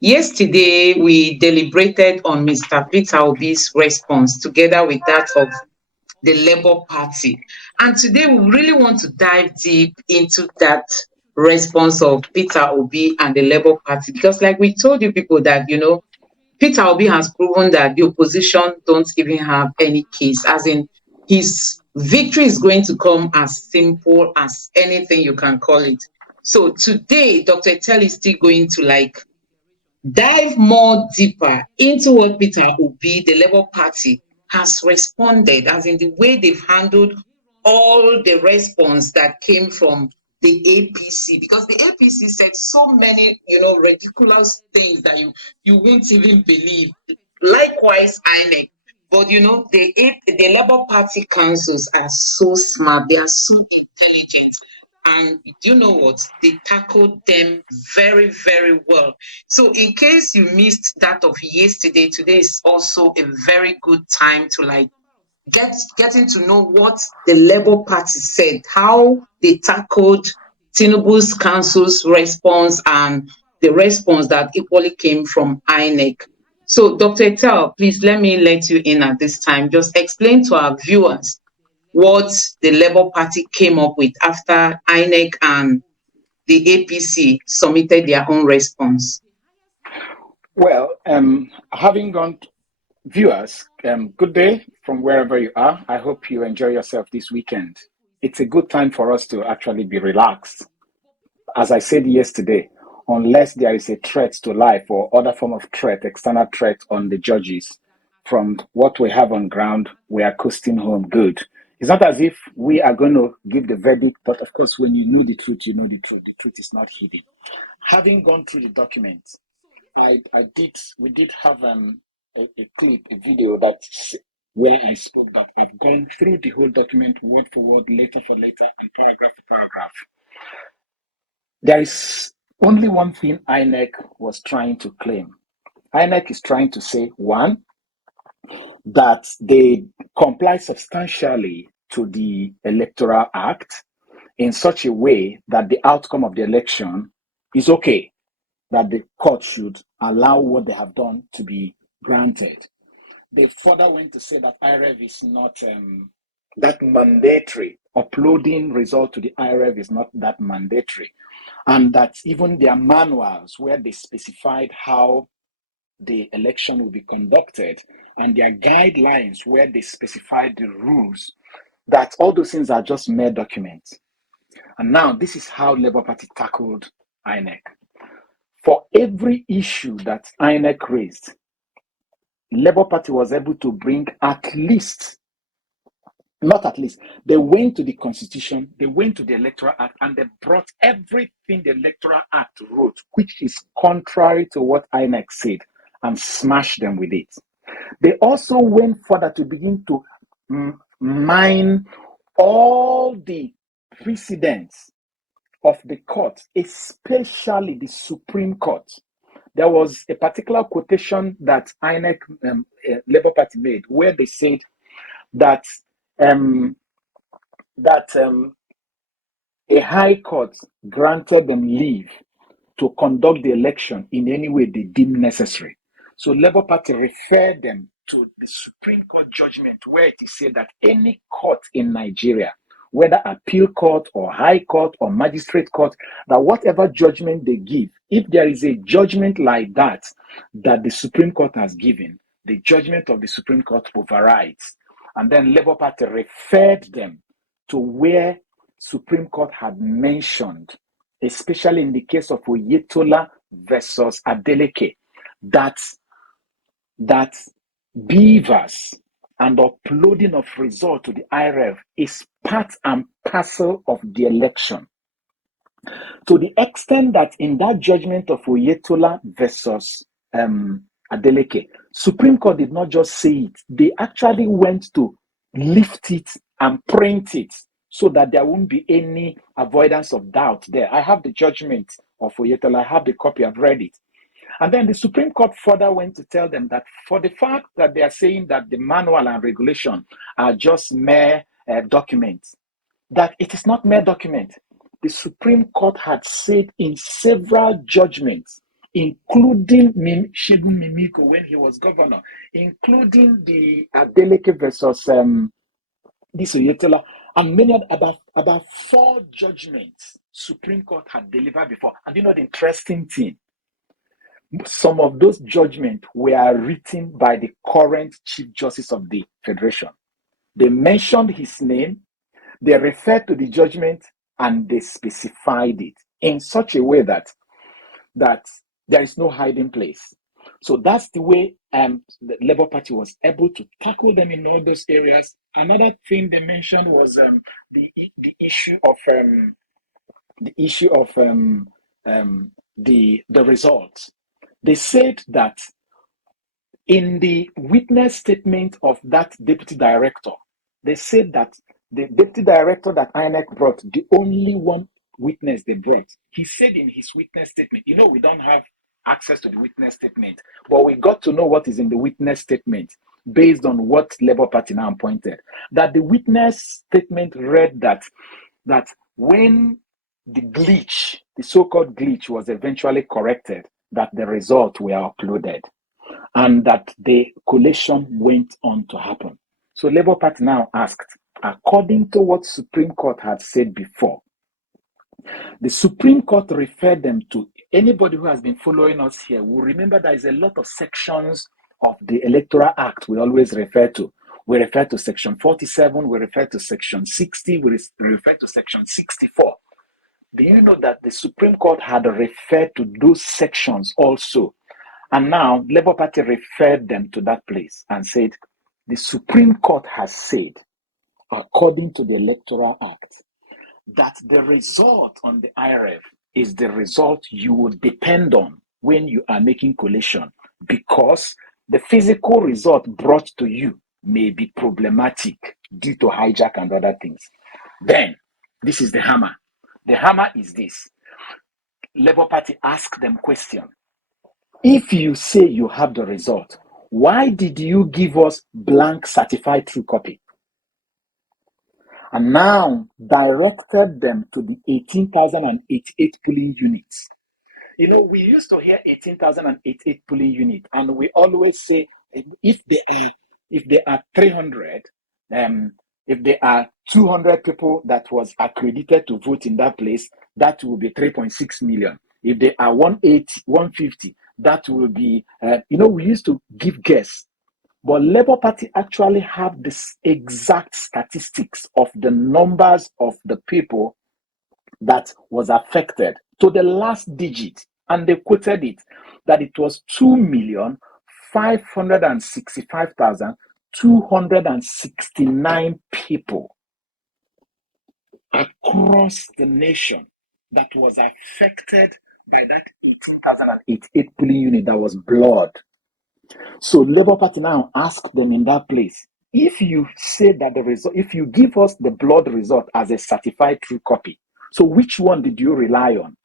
Yesterday, we deliberated on Mr. Peter Obi's response together with that of the Labour Party. And today, we really want to dive deep into that response of Peter Obi and the Labour Party because, like we told you people, that Peter Obi has proven that the opposition don't even have any case, as in his victory is going to come as simple as anything you can call it. So today, Dr. Tell is still going to dive more deeper into what Peter Obi, the Labour Party, has responded, as in the way they've handled all the response that came from the APC, because the APC said so many, ridiculous things that you won't even believe. Likewise, INEC. But the Labour Party councils are so smart, they are so intelligent. And you know what? They tackled them very, very well. So, in case you missed that of yesterday, today is also a very good time to getting to know what the Labour Party said, how they tackled Tinubu's council's response and the response that equally came from INEC. So, Dr. Etel, please let me let you in at this time. Just explain to our viewers what the Labour Party came up with after INEC and the APC submitted their own response. Well, having gone, viewers, good day from wherever you are. I hope you enjoy yourself this weekend. It's a good time for us to actually be relaxed. As I said yesterday, unless there is a threat to life or other form of threat, external threat on the judges, from what we have on ground, we are coasting home good. It's not as if we are going to give the verdict, but of course, when you know the truth, you know the truth. The truth is not hidden. Having gone through the documents, we did have a clip, a video where I spoke that I've gone through the whole document word for word, letter for letter, and paragraph for paragraph. There is only one thing INEC was trying to claim. INEC is trying to say, one, that they comply substantially to the Electoral Act in such a way that the outcome of the election is okay, that the court should allow what they have done to be granted. They further went to say that IREV is not that mandatory. Uploading result to the IREV is not that mandatory. And that even their manuals where they specified how the election will be conducted and their guidelines where they specified the rules, that all those things are just mere documents. And now this is how Labour Party tackled INEC. For every issue that INEC raised, Labour Party was able to bring they went to the Constitution, they went to the Electoral Act, and they brought everything the Electoral Act wrote, which is contrary to what INEC said, and smashed them with it. They also went further to begin to mine all the precedents of the court, especially the Supreme Court. There was a particular quotation that INEC Labour Party made where they said that a high court granted them leave to conduct the election in any way they deem necessary. So Labour Party referred them to the Supreme Court judgment where it is said that any court in Nigeria, whether appeal court or high court or magistrate court, that whatever judgment they give, if there is a judgment like that the Supreme Court has given, the judgment of the Supreme Court overrides. And then Labour Party referred them to where Supreme Court had mentioned, especially in the case of Oyetola versus Adeleke, that beavers and uploading of result to the IREV is part and parcel of the election. To the extent that in that judgment of Oyetola versus Adeleke, Supreme Court did not just say it, they actually went to lift it and print it so that there won't be any avoidance of doubt there. I have the judgment of Oyetola, I have the copy, I've read it. And then the Supreme Court further went to tell them that for the fact that they are saying that the manual and regulation are just mere documents, that it is not mere document. The Supreme Court had said in several judgments, including Shegun Mimiko when he was governor, including the Adeleke versus this Oyetola, and many about 4 judgments Supreme Court had delivered before. And you know the interesting thing, some of those judgments were written by the current Chief Justice of the Federation. They mentioned his name, they referred to the judgment, and they specified it in such a way that there is no hiding place. So that's the way the Labour Party was able to tackle them in all those areas. Another thing they mentioned was the issue of the results. They said that in the witness statement of that deputy director, they said that the deputy director that INEC brought, the only one witness they brought, he said in his witness statement, we don't have access to the witness statement, but we got to know what is in the witness statement based on what Labour Party now appointed. That the witness statement read that when the so-called glitch was eventually corrected, that the results were uploaded and that the collation went on to happen. So Labour Party now asked, according to what Supreme Court had said before, the Supreme Court referred them to, anybody who has been following us here will remember there is a lot of sections of the Electoral Act we always refer to. We refer to Section 47, we refer to Section 60, we refer to Section 64. Do you know that the Supreme Court had referred to those sections also? And now Labour Party referred them to that place and said, the Supreme Court has said, according to the Electoral Act, that the result on the IRF is the result you would depend on when you are making collation, because the physical result brought to you may be problematic due to hijack and other things. Then, this is the hammer. The hammer is this. Labour Party asked them question. If you say you have the result, why did you give us blank certified true copy? And now directed them to the 18,088 polling units. We used to hear 18,088 polling units, and we always say if there are 300, if there are 200 people that was accredited to vote in that place, that will be 3.6 million. If there are 180, 150, that will be, we used to give guess. But Labour Party actually have this exact statistics of the numbers of the people that was affected to the last digit. And they quoted it, that it was 2,565,269 people across the nation that was affected by that 18,088 polling unit that was blood. So Labour Party now asked them in that place, if you say that the result, if you give us the blood result as a certified true copy, so which one did you rely on?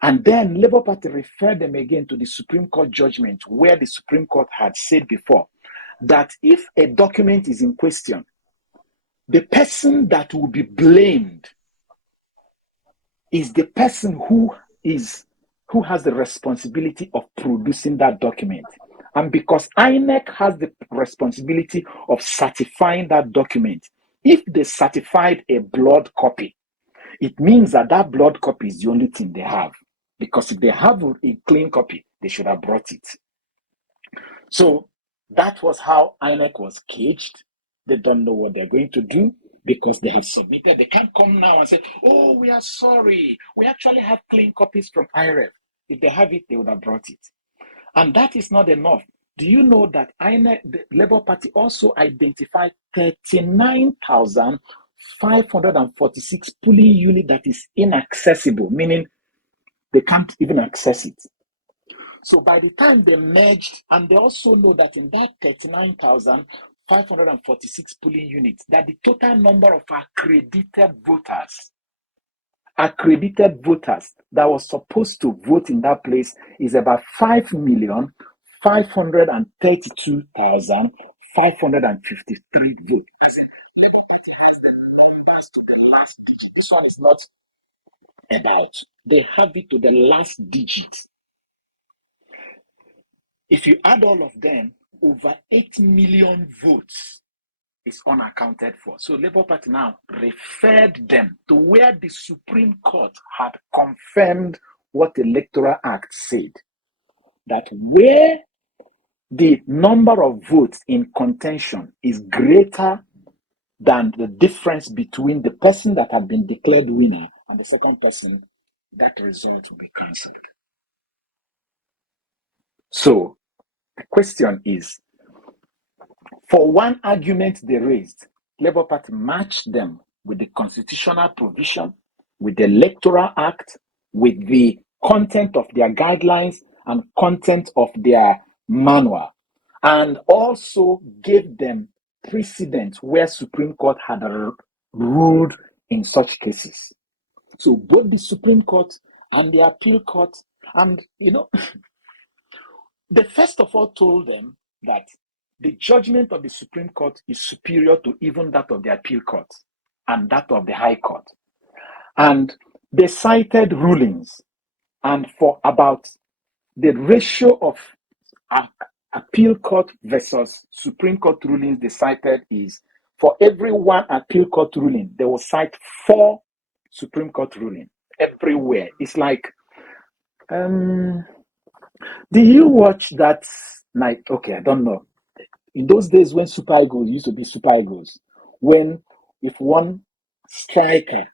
And then Labour Party referred them again to the Supreme Court judgment, where the Supreme Court had said before that if a document is in question, the person that will be blamed is the person who has the responsibility of producing that document. And because INEC has the responsibility of certifying that document, if they certified a blood copy, it means that blood copy is the only thing they have. Because if they have a clean copy, they should have brought it. So that was how INEC was caged. They don't know what they're going to do because they have submitted. They can't come now and say, oh, we are sorry. We actually have clean copies from IRF. If they have it, they would have brought it. And that is not enough. Do you know that INEC, the Labour Party also identified 39,546 polling units that is inaccessible, meaning they can't even access it. So by the time they merged, and they also know that in that 39,546 polling units, that the total number of accredited voters that was supposed to vote in that place is about 5,532,553 votes. It has the numbers to the last digit. This one is not about. They have it to the last digit. If you add all of them, over 8 million votes is unaccounted for. So Labour Party now referred them to where the Supreme Court had confirmed what the Electoral Act said, that where the number of votes in contention is greater than the difference between the person that had been declared winner and the second person, that result will be cancelled. So the question is, for one argument they raised, Labour Party matched them with the constitutional provision, with the Electoral Act, with the content of their guidelines and content of their manual, and also gave them precedent where Supreme Court had ruled in such cases. So both the Supreme Court and the Appeal Court, and they first of all told them that the judgment of the Supreme Court is superior to even that of the Appeal Court and that of the High Court. And they cited rulings, and for about the ratio of Appeal Court versus Supreme Court rulings they cited is, for every one Appeal Court ruling, they will cite 4 Supreme Court rulings everywhere. It's like, do you watch that night? Okay, I don't know. In those days when Super Eagles used to be Super Eagles, when if one striker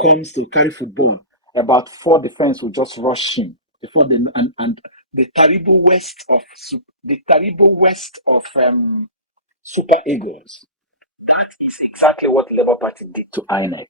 comes to carry football, about 4 defense will just rush him before them, and the terrible west of Super Eagles. That is exactly what Labour Party did to INEC.